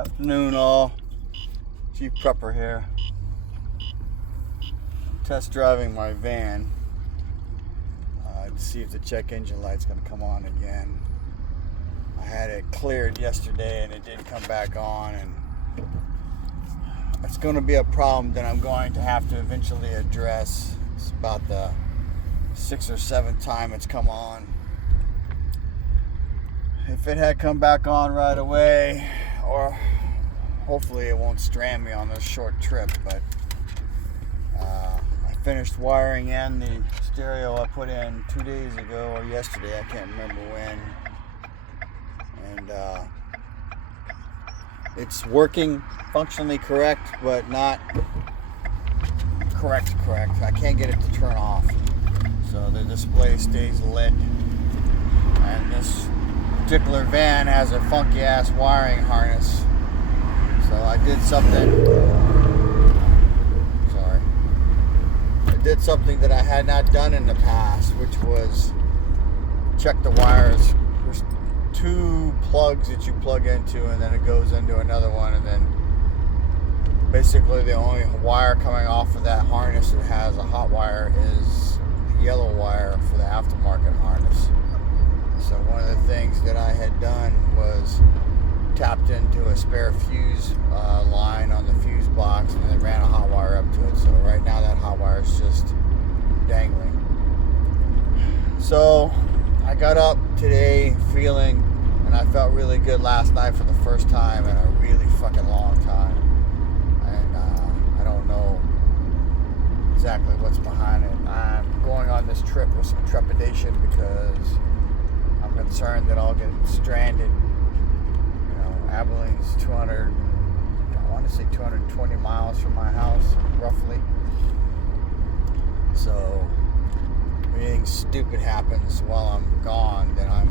Afternoon all. Chief Prepper here. I'm test driving my van to see if the check engine light's going to come on again. I had it cleared yesterday and it didn't come back on, and it's going to be a problem that I'm going to have to eventually address. It's about the 6th or 7th time it's come on. If it had come back on right away, or hopefully it won't strand me on this short trip, but I finished wiring in the stereo I put in 2 days ago or yesterday, I can't remember when, and it's working functionally correct, but not correct. I can't get it to turn off, so the display stays lit, and this particular van has a funky ass wiring harness. So I did something that I had not done in the past, which was check the wires. There's 2 plugs that you plug into, and then it goes into another one, and then basically the only wire coming off of that harness that has a hot wire is the yellow wire for the aftermarket harness. So one of the things that I had done was tapped into a spare fuse line on the fuse box, and then ran a hot wire up to it. So right now that hot wire is just dangling. So I got up today feeling, and I felt really good last night for the first time in a really fucking long time. And I don't know exactly what's behind it. I'm going on this trip with some trepidation because I'm concerned that I'll get stranded. Abilene's 220 miles from my house, roughly. So if anything stupid happens while I'm gone, then I'm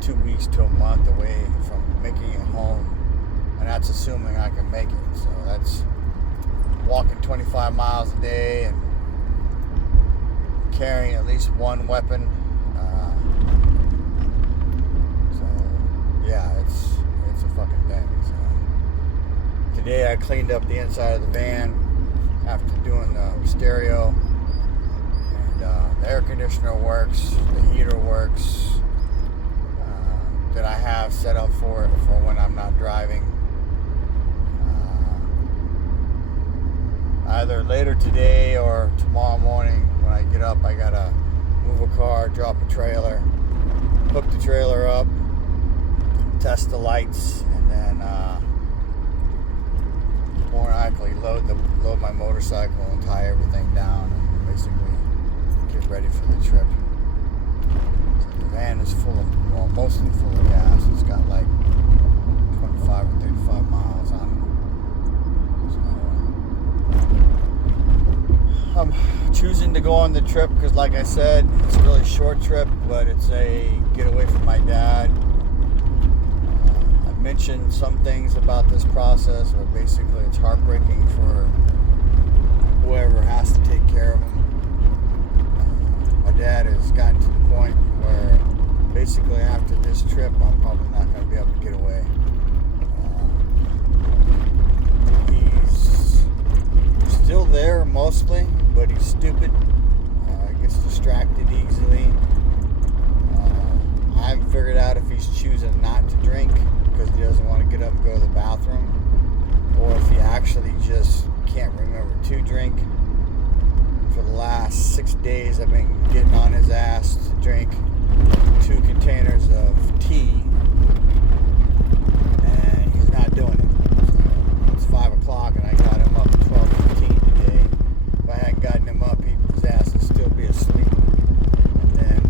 2 weeks to a month away from making it home, and that's assuming I can make it. So that's walking 25 miles a day and carrying at least one weapon. Yeah, it's a fucking thing. So today I cleaned up the inside of the van after doing the stereo, and the air conditioner works, the heater works, that I have set up for it for when I'm not driving. Either later today or tomorrow morning when I get up, I gotta move a car, drop a trailer, hook the trailer up, test the lights, and then more than likely load my motorcycle and tie everything down and basically get ready for the trip. So the van is mostly full of gas. It's got like 25 or 35 miles on it. So I'm choosing to go on the trip because, like I said, it's a really short trip, but it's a get away from my dad. Mentioned some things about this process, but basically it's heartbreaking for whoever has to take care of him. My dad has gotten to the point where basically after this trip I'm probably not going to be able to get away. He's still there mostly, but he's stupid. Gets distracted easily. I haven't figured out if he's choosing not to drink because he doesn't want to get up and go to the bathroom, or if he actually just can't remember to drink. For the last 6 days I've been getting on his ass to drink 2 containers of tea, and he's not doing it. So it's 5 o'clock and I got him up at 12:15 today. If I hadn't gotten him up, his ass would still be asleep. And then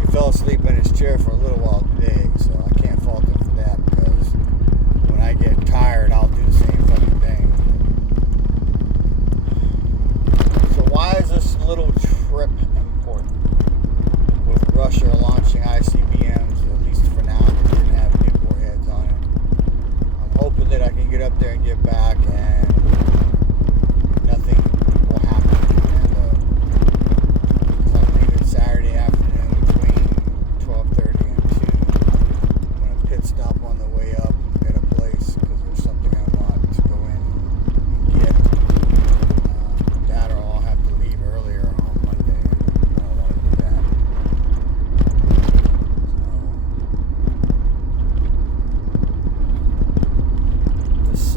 he fell asleep in his chair for a little while today, so I can't fault him for that, because when I get tired I'll do the same fucking thing. So why is this little trip important? With Russia launching ICBMs at least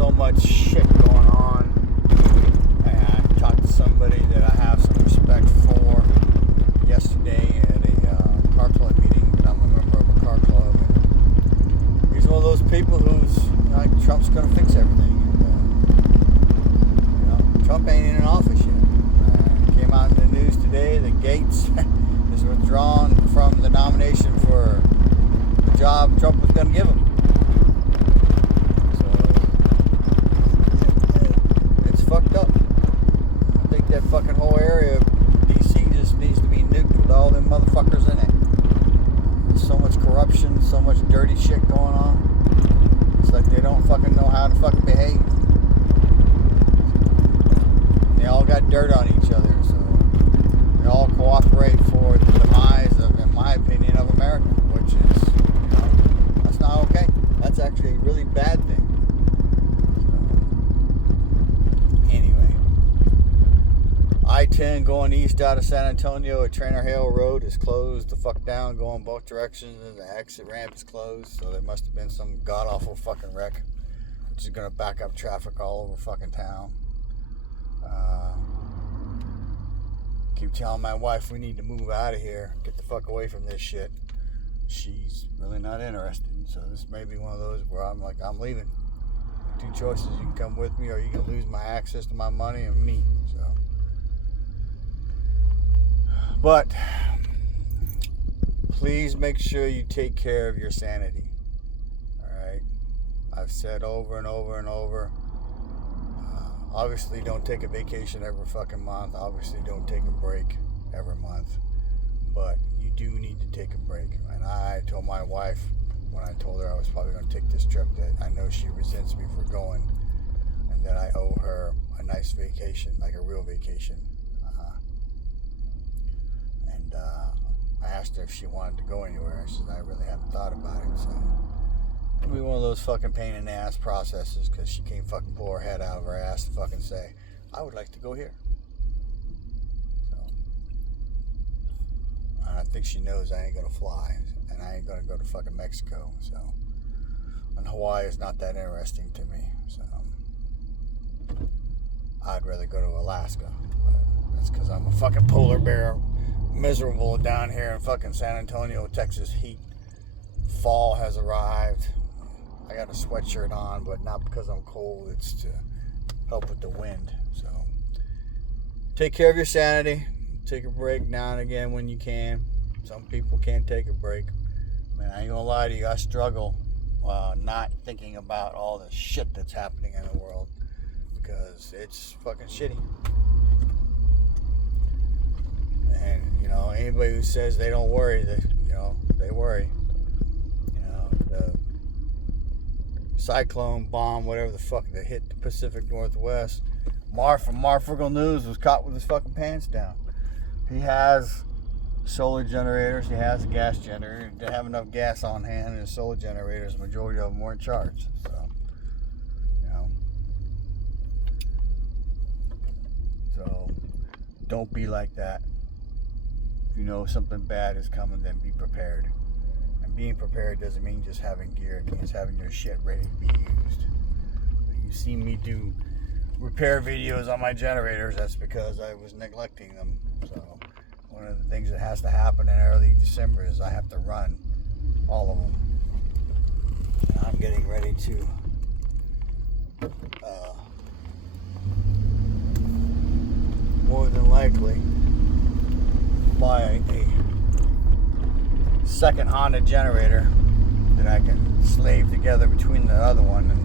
so much shit going on. I talked to somebody that I have some respect for yesterday at a car club meeting. I'm a member of a car club. And he's one of those people who's like, Trump's going to fix everything. And, Trump ain't in office yet. Came out in the news today that Gates is withdrawn from the nomination for the job Trump was going to give him. So it's fucked up. I think that fucking whole area of DC just needs to be nuked with all them motherfuckers in it. There's so much corruption, so much dirty shit going on. It's like they don't fucking know how to fucking behave. They all got dirt on each other, so they all cooperate for the demise of, in my opinion, of America, which is, that's not okay. That's actually a really bad thing. So, anyway, I-10 going east out of San Antonio at Trainer Hill Road is closed the fuck down, going both directions, and the exit ramp is closed, so there must have been some god-awful fucking wreck, which is going to back up traffic all over fucking town. Keep telling my wife we need to move out of here, get the fuck away from this shit. She's really not interested, so this may be one of those where I'm like, I'm leaving. Two choices: you can come with me, or you can lose my access to my money and me. So, but please make sure you take care of your sanity. All right, I've said over and over and over. Obviously, don't take a vacation every fucking month. Obviously, don't take a break every month. But you do need to take a break. And I told my wife when I told her I was probably going to take this trip that I know she resents me for going, and that I owe her a nice vacation, like a real vacation. And I asked her if she wanted to go anywhere. She said, I really haven't thought about it. So it'll be one of those fucking pain in the ass processes, because she can't fucking pull her head out of her ass to fucking say, I would like to go here. So, and I think she knows I ain't gonna fly, and I ain't gonna go to fucking Mexico. So, and Hawaii is not that interesting to me. So, I'd rather go to Alaska. But that's because I'm a fucking polar bear, miserable down here in fucking San Antonio, Texas heat. Fall has arrived. I got a sweatshirt on, but not because I'm cold. It's to help with the wind. So take care of your sanity. Take a break now and again when you can. Some people can't take a break. Man, I ain't gonna lie to you. I struggle not thinking about all the shit that's happening in the world, because it's fucking shitty. And anybody who says they don't worry, they worry. The cyclone bomb, whatever the fuck, that hit the Pacific Northwest. Marv from Marfrigal News was caught with his fucking pants down. He has solar generators. He has a gas generator. He didn't have enough gas on hand, and his solar generators, the majority of them weren't charged. So don't be like that. If you know something bad is coming, then be prepared. Being prepared doesn't mean just having gear. It means having your shit ready to be used. You see me do repair videos on my generators, that's because I was neglecting them. So one of the things that has to happen in early December is I have to run all of them. And I'm getting ready to more than likely buy a second Honda generator that I can slave together between the other one and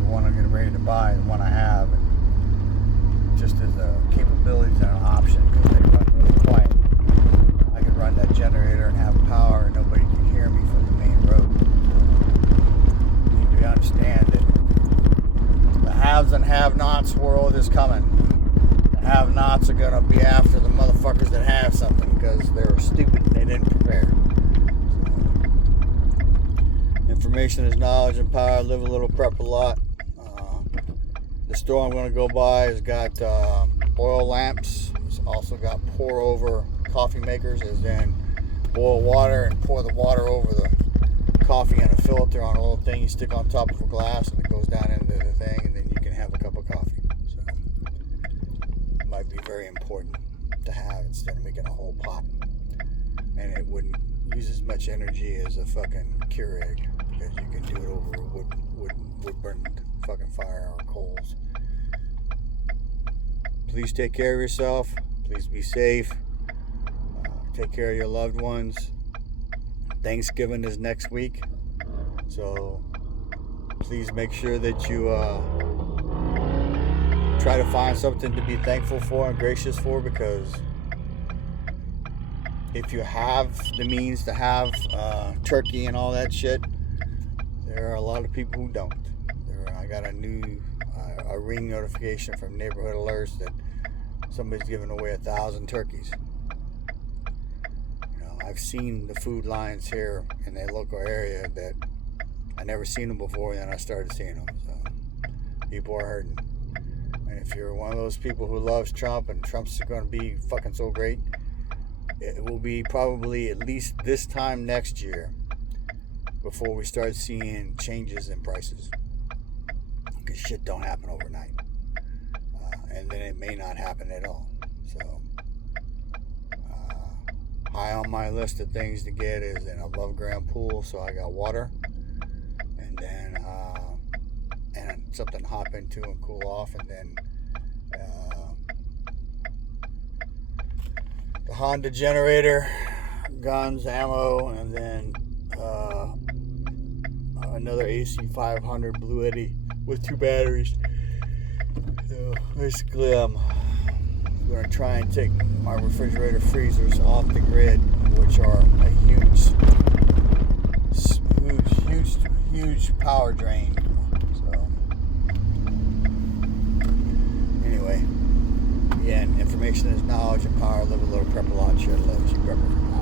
the one I'm getting ready to buy, the one I have, and just as a capabilities and an option, because they run really quiet. I could run that generator and have power, and nobody can hear me from the main road. You need to understand that the haves and have-nots world is coming. The have-nots are gonna be after the motherfuckers that have something, because they were stupid and they didn't prepare. Information is knowledge and power. Live a little, prep a lot. The store I'm going to go by has got oil lamps. It's also got pour over coffee makers, as in boil water and pour the water over the coffee in a filter on a little thing you stick on top of a glass, and it goes down into the thing, and then you can have a cup of coffee. So it might be very important to have instead of making a whole pot. And it wouldn't use as much energy as a fucking Keurig, because you can do it over a wood burned fucking fire or coals. Please take care of yourself. Please be safe. Take care of your loved ones. Thanksgiving is next week, so please make sure that you try to find something to be thankful for and gracious for, because if you have the means to have turkey and all that shit, there are a lot of people who don't. I got a new a ring notification from Neighborhood Alerts that somebody's giving away 1,000 turkeys. I've seen the food lines here in the local area that I never seen them before, and then I started seeing them. So people are hurting. And if you're one of those people who loves Trump and Trump's going to be fucking so great, it will be probably at least this time next year before we start seeing changes in prices. Because shit don't happen overnight. And then it may not happen at all. So high on my list of things to get is an above ground pool, so I got water, and then and something to hop into and cool off, and then the Honda generator, guns, ammo, and then another AC 500 Blue Eddy with 2 batteries. So basically I'm going to try and take my refrigerator freezers off the grid, which are a huge power drain. So anyway, again, information is knowledge and power. Live a little, prep a lot, share a little, cheap prepper.